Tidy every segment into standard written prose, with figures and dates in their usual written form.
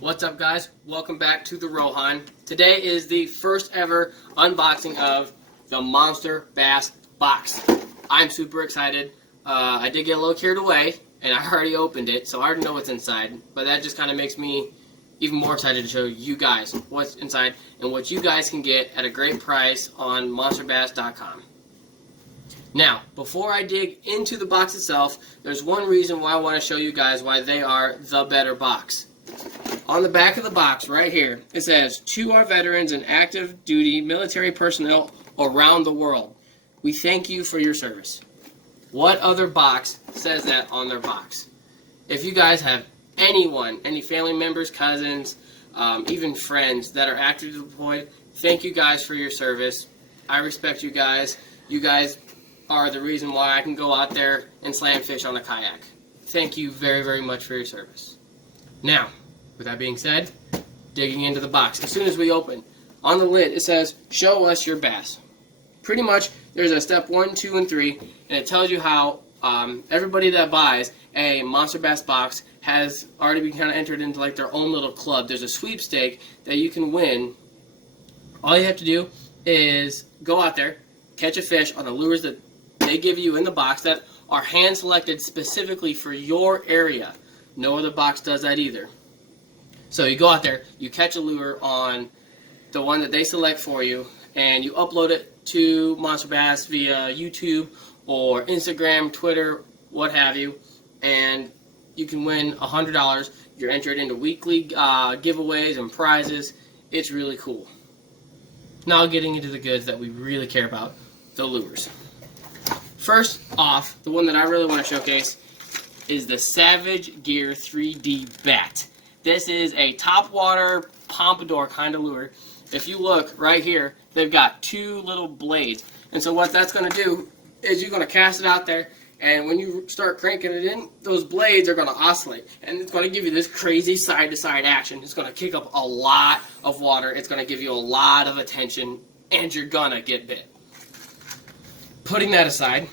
What's up, guys? Welcome back to the Rohan. Today is the first ever unboxing of the Monster Bass box. I'm super excited. I did get a little carried away and I already opened it, so I already know what's inside, but that just kind of makes me even more excited to show you guys what's inside and what you guys can get at a great price on monsterbass.com. Now, before I dig into the box itself, there's one reason why I want to show you guys why they are the better box. On the back of the box, right here, it says, "To our veterans and active duty military personnel around the world, we thank you for your service." What other box says that on their box? If you guys have anyone, any family members, cousins, even friends that are actively deployed, thank you guys for your service. I respect you guys. You guys are the reason why I can go out there and slam fish on a kayak. Thank you very, very much for your service. Now, with that being said, digging into the box. As soon as we open, on the lid it says, "Show us your bass." Pretty much, there's a step 1, 2, and 3, and it tells you how everybody that buys a Monster Bass box has already been kind of entered into like their own little club. There's a sweepstake that you can win. All you have to do is go out there, catch a fish on the lures that they give you in the box that are hand selected specifically for your area. No other box does that either. So you go out there, you catch a lure on the one that they select for you, and you upload it to Monster Bass via YouTube or Instagram, Twitter, what have you, and you can win $100. You're entered into weekly giveaways and prizes. It's really cool. Now getting into the goods that we really care about, the lures. First off, the one that I really want to showcase is the Savage Gear 3D Bat. This is a topwater pompadour kind of lure. If you look right here, they've got two little blades. And so what that's going to do is you're going to cast it out there, and when you start cranking it in, those blades are going to oscillate. And it's going to give you this crazy side-to-side action. It's going to kick up a lot of water. It's going to give you a lot of attention, and you're going to get bit. Putting that aside,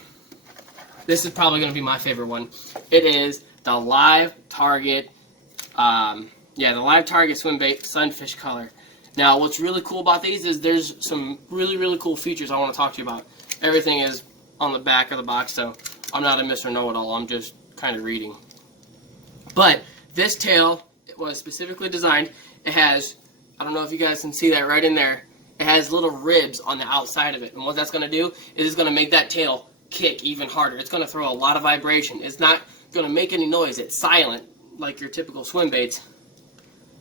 this is probably going to be my favorite one. It is the Live Target, the Live Target Swim Bait Sunfish Color. Now, what's really cool about these is there's some really, really cool features I want to talk to you about. Everything is on the back of the box, so I'm not a Mr. Know-It-All. I'm just kind of reading. But this tail was specifically designed. It has, I don't know if you guys can see that right in there, it has little ribs on the outside of it. And what that's going to do is it's going to make that tail kick even harder. It's going to throw a lot of vibration. It's not going to make any noise. It's silent, like your typical swim baits,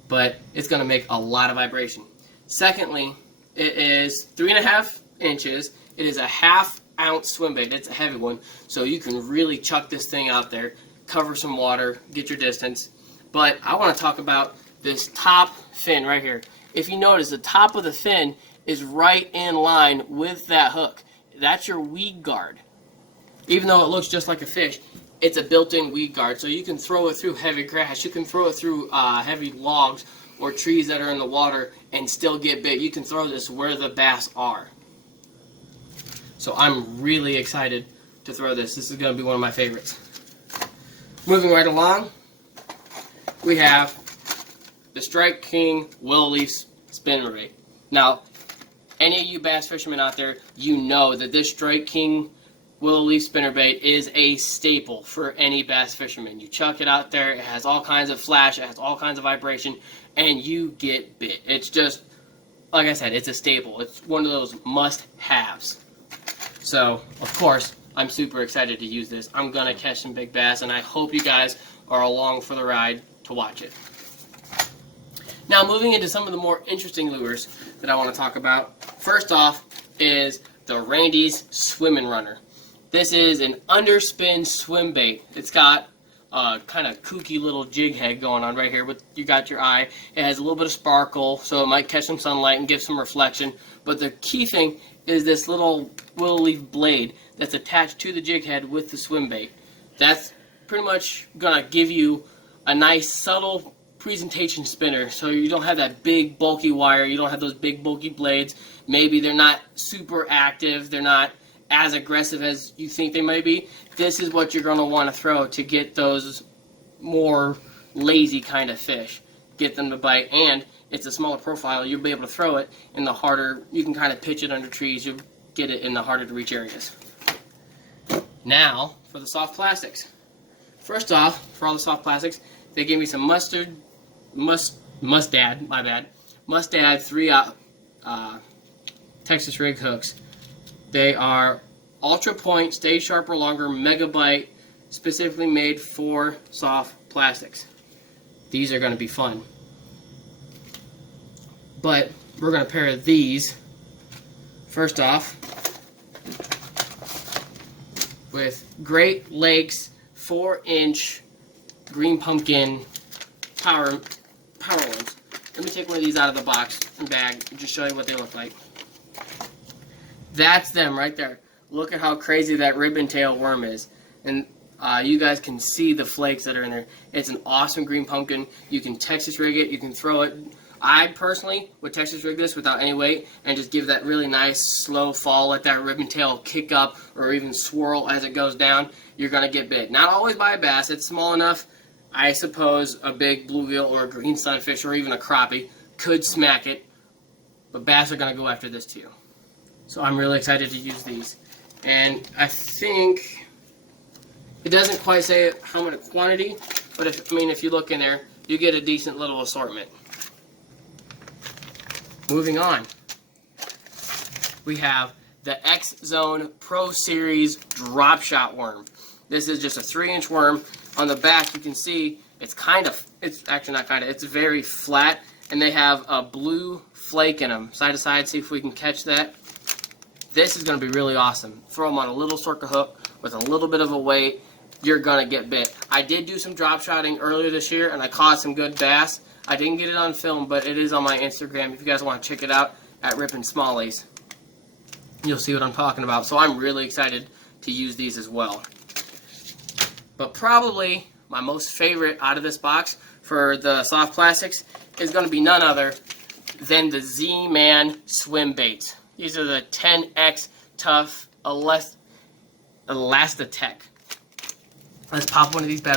but it's going to make a lot of vibration. Secondly, it is 3.5 inches. It is a 1/2 ounce swim bait. It's a heavy one, so you can really chuck this thing out there, cover some water, get your distance. But I want to talk about this top fin right here. If you notice, the top of the fin is right in line with that hook. That's your weed guard. Even though it looks just like a fish, it's a built-in weed guard, so you can throw it through heavy grass, you can throw it through heavy logs or trees that are in the water and still get bit. You can throw this where the bass are. So I'm really excited to throw this. This is going to be one of my favorites. Moving right along, we have the Strike King Willow Leaf Spinnerbait. Now, any of you bass fishermen out there, you know that this Strike King Willow Leaf Spinnerbait is a staple for any bass fisherman. You chuck it out there, it has all kinds of flash, it has all kinds of vibration, and you get bit. It's just, like I said, it's a staple. It's one of those must-haves. So, of course, I'm super excited to use this. I'm going to catch some big bass, and I hope you guys are along for the ride to watch it. Now, moving into some of the more interesting lures that I want to talk about. First off is the Randy's Swimmin' Runner. This is an underspin swim bait. It's got a kind of kooky little jig head going on right here. But you got your eye. It has a little bit of sparkle, so it might catch some sunlight and give some reflection. But the key thing is this little willow leaf blade that's attached to the jig head with the swim bait. That's pretty much going to give you a nice subtle presentation spinner, so you don't have that big bulky wire, you don't have those big bulky blades. Maybe they're not super active, they're not as aggressive as you think they might be. This is what you're going to want to throw to get those more lazy kind of fish. get them to bite, and it's a smaller profile. You'll be able to throw it in the harder, you can kind of pitch it under trees. You'll get it in the harder to reach areas. Now for the soft plastics. First off, for all the soft plastics, they gave me some Mustad 3-aught Texas rig hooks. They are Ultra Point, Stay Sharper Longer, Megabyte, specifically made for soft plastics. These are going to be fun. But we're going to pair these, first off, with Great Lakes 4-inch green pumpkin power worms. Let me take one of these out of the box and bag and just show you what they look like. That's them right there. Look at how crazy that ribbon tail worm is. And you guys can see the flakes that are in there. It's an awesome green pumpkin. You can Texas rig it. You can throw it. I personally would Texas rig this without any weight and just give that really nice slow fall. Let that ribbon tail kick up or even swirl as it goes down. You're going to get bit. Not always by a bass. It's small enough. I suppose a big bluegill or a green sunfish or even a crappie could smack it. But bass are going to go after this too. So I'm really excited to use these. And I think it doesn't quite say how much quantity, but if you look in there, you get a decent little assortment. Moving on, we have the X-Zone Pro Series Drop Shot Worm. This is just a 3-inch worm. On the back, you can see it's actually not kind of, it's very flat, and they have a blue flake in them. Side to side, see if we can catch that. This is going to be really awesome. Throw them on a little circle hook with a little bit of a weight. You're going to get bit. I did do some drop shotting earlier this year, and I caught some good bass. I didn't get it on film, but it is on my Instagram. If you guys want to check it out, at Rippin' Smallies, you'll see what I'm talking about. So I'm really excited to use these as well. But probably my most favorite out of this box for the soft plastics is going to be none other than the Z-Man swim baits. These are the 10X Tough Elastic. Let's pop one of these bad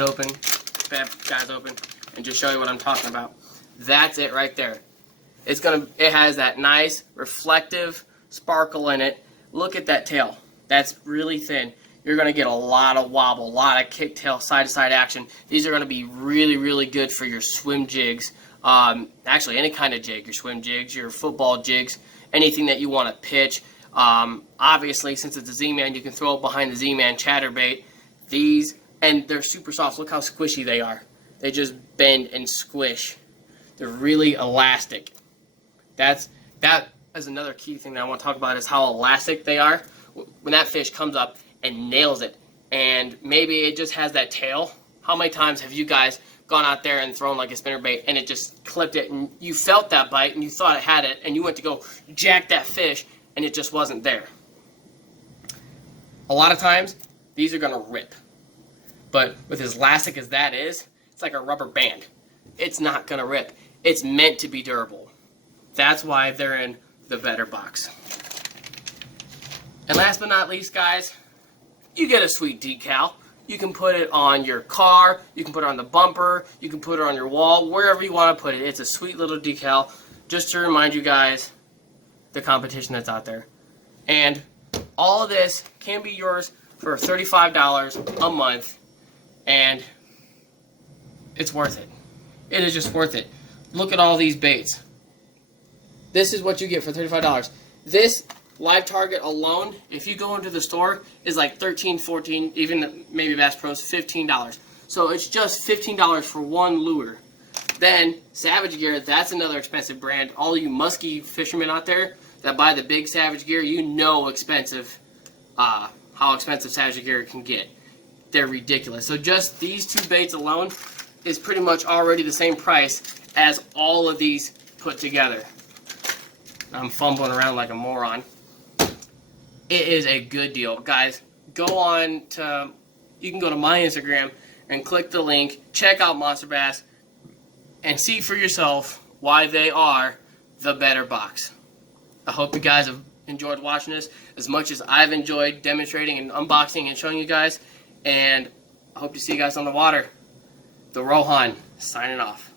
guys open and just show you what I'm talking about. That's it right there. It has that nice reflective sparkle in it. Look at that tail. That's really thin. You're going to get a lot of wobble, a lot of kick tail, side-to-side action. These are going to be really, really good for your swim jigs. Actually, any kind of jig, your swim jigs, your football jigs, anything that you want to pitch. Obviously, since it's a Z-Man, you can throw it behind the Z-Man chatterbait. These, and they're super soft. Look how squishy they are. They just bend and squish. They're really elastic. That is another key thing that I want to talk about is how elastic they are. When that fish comes up and nails it, and maybe it just has that tail. How many times have you guys gone out there and thrown like a spinnerbait and it just clipped it and you felt that bite and you thought it had it and you went to go jack that fish and it just wasn't there? A lot of times, these are going to rip. But with as elastic as that is, it's like a rubber band. It's not going to rip. It's meant to be durable. That's why they're in the better box. And last but not least, guys, you get a sweet decal. You can put it on your car, you can put it on the bumper, you can put it on your wall, wherever you want to put it. It's a sweet little decal, just to remind you guys the competition that's out there. And all of this can be yours for $35 a month, and it's worth it. It is just worth it. Look at all these baits. This is what you get for $35. This Live Target alone, if you go into the store, is like $13, $14, even maybe Bass Pro's $15. So it's just $15 for one lure. Then Savage Gear, that's another expensive brand. All you musky fishermen out there that buy the big Savage Gear, you know how expensive Savage Gear can get. They're ridiculous. So just these two baits alone is pretty much already the same price as all of these put together. I'm fumbling around like a moron. It is a good deal. Guys, you can go to my Instagram and click the link, check out Monster Bass, and see for yourself why they are the better box. I hope you guys have enjoyed watching this as much as I've enjoyed demonstrating and unboxing and showing you guys, and I hope to see you guys on the water. The Rohan, signing off.